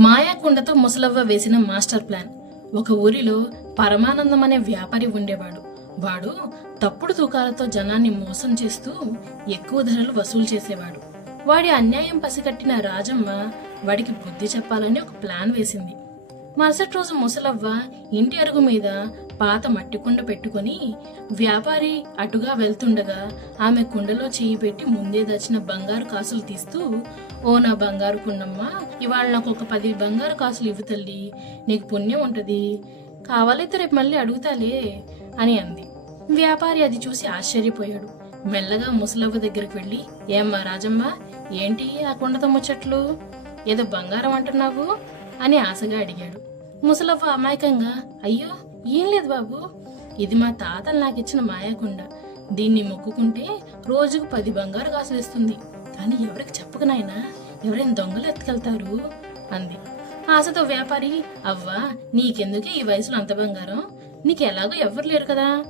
మాయాకుండతో ముసలవ్వ వేసిన master plan. ఒక ఊరిలో పరమానందం అనే వ్యాపారి ఉండేవాడు. వాడు తప్పుడు తూకాలతో జనాన్ని మోసం చేస్తూ ఎక్కువ ధరలు వసూలు చేసేవాడు. వాడి అన్యాయం పసిగట్టిన రాజమ్మ వాడికి బుద్ధి చెప్పాలని ఒక ప్లాన్ వేసింది. మరుసటి రోజు ముసలవ్వ ఇంటి అరుగు మీద పాత మట్టి కుండ పెట్టుకుని వ్యాపారి అటుగా వెళ్తుండగా ఆమె కుండలో చేయి పెట్టి ముందే దచ్చిన బంగారు కాసులు తీస్తూ, "ఓ నా బంగారు కుండమ్మ, ఇవాళ నాకు ఒక 10 బంగారు కాసులు ఇవ్వు తల్లి, నీకు పుణ్యం ఉంటది, కావాలైతే రేపు మళ్ళీ అడుగుతాలే" అని అంది. వ్యాపారి అది చూసి ఆశ్చర్యపోయాడు. మెల్లగా ముసలవ్వ దగ్గరికి వెళ్ళి, "ఏమ్మా రాజమ్మ, ఏంటి ఆ కుండతో ముచ్చట్లు? ఏదో బంగారం అంటున్నావు" అని ఆశగా అడిగాడు. ముసలవ్వ అమాయకంగా, "అయ్యో ఏం లేదు బాబు, ఇది మా తాతలు నాకిచ్చిన మాయాకుండ. దీన్ని మొక్కుకుంటే రోజుకు 10 బంగారు కాసులు ఇస్తుంది. కానీ ఎవరికి చెప్పకు నాయనా, ఎవరైనా దొంగలు ఎత్తుకెళ్తారు" అంది. ఆశతో వ్యాపారి, "అవ్వా, నీకెందుకే ఈ వయసులో అంత బంగారం? నీకు ఎలాగో ఎవ్వరు లేరు కదా.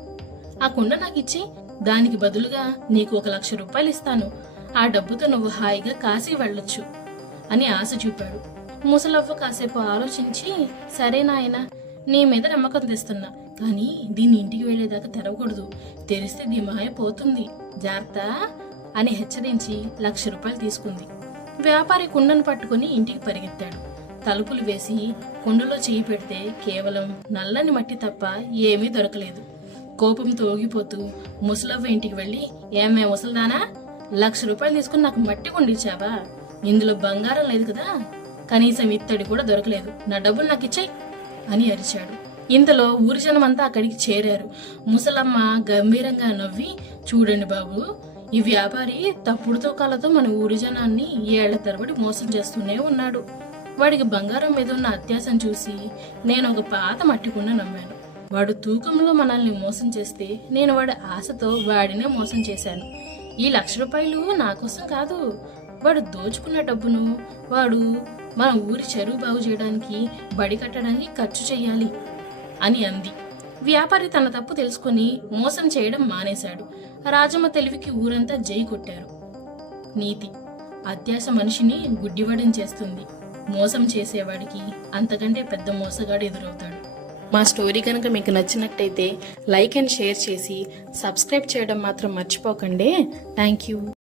ఆ కుండ నాకు ఇచ్చి దానికి బదులుగా నీకు 1,00,000 రూపాయలు ఇస్తాను. ఆ డబ్బుతో నువ్వు హాయిగా కాశీ వెళ్ళొచ్చు" అని ఆశ చూపాడు. ముసలవ్వ కాసేపు ఆలోచించి, "సరే నాయనా, నీ మీద నమ్మకం తెస్తున్నా, కానీ దీన్ని ఇంటికి వెళ్లేదాకా తెరవకూడదు. తెరిస్తే నీ మాయ పోతుంది, జాగ్రత్త" అని హెచ్చరించి 1,00,000 రూపాయలు తీసుకుంది. వ్యాపారి కుండను పట్టుకుని ఇంటికి పరిగెత్తాడు. తలుపులు వేసి కుండలో చేయి పెడితే కేవలం నల్లని మట్టి తప్ప ఏమీ దొరకలేదు. కోపంతో ఊగిపోతూ ముసలవ్వ ఇంటికి వెళ్ళి, "ఏమే ముసల్దానా, 1,00,000 రూపాయలు తీసుకుని నాకు మట్టి కుండ ఇచ్చావా? ఇందులో బంగారం లేదు కదా, కనీసం ఇత్తడి కూడా దొరకలేదు, నా డబ్బులు నాకు ఇచ్చేయ్" అని అరిచాడు. ఇంతలో ఊరి జనమంతా అక్కడికి చేరారు. ముసలమ్మ గంభీరంగా నవ్వి, "చూడండి బాబు, ఈ వ్యాపారి తప్పుడు తూకాలతో మన ఊరి జనాన్ని ఏళ్ల తరబడి మోసం చేస్తూనే ఉన్నాడు. వాడికి బంగారం మీద ఉన్న అత్యాశం చూసి నేను ఒక పాత మట్టి కుండ నమ్మాను. వాడు తూకంలో మనల్ని మోసం చేస్తే నేను వాడి ఆశతో వాడినే మోసం చేశాను. ఈ 1,00,000 రూపాయలు నా కోసం కాదు, వాడు దోచుకున్న డబ్బును వాడు మన ఊరి చెరువు బాగు చేయడానికి, బడి కట్టడానికి ఖర్చు చెయ్యాలి" అని అంది. వ్యాపారి తన తప్పు తెలుసుకుని మోసం చేయడం మానేశాడు. రాజమ్మ తెలివికి ఊరంతా జై కొట్టారు. నీతి: అత్యాశ మనిషిని గుడ్డివాడం చేస్తుంది. మోసం చేసేవాడికి అంతకంటే పెద్ద మోసగాడు ఎదురవుతాడు. మా స్టోరీ కనుక మీకు నచ్చినట్టయితే లైక్ అండ్ షేర్ చేసి సబ్స్క్రైబ్ చేయడం మాత్రం మర్చిపోకండి. Thank you.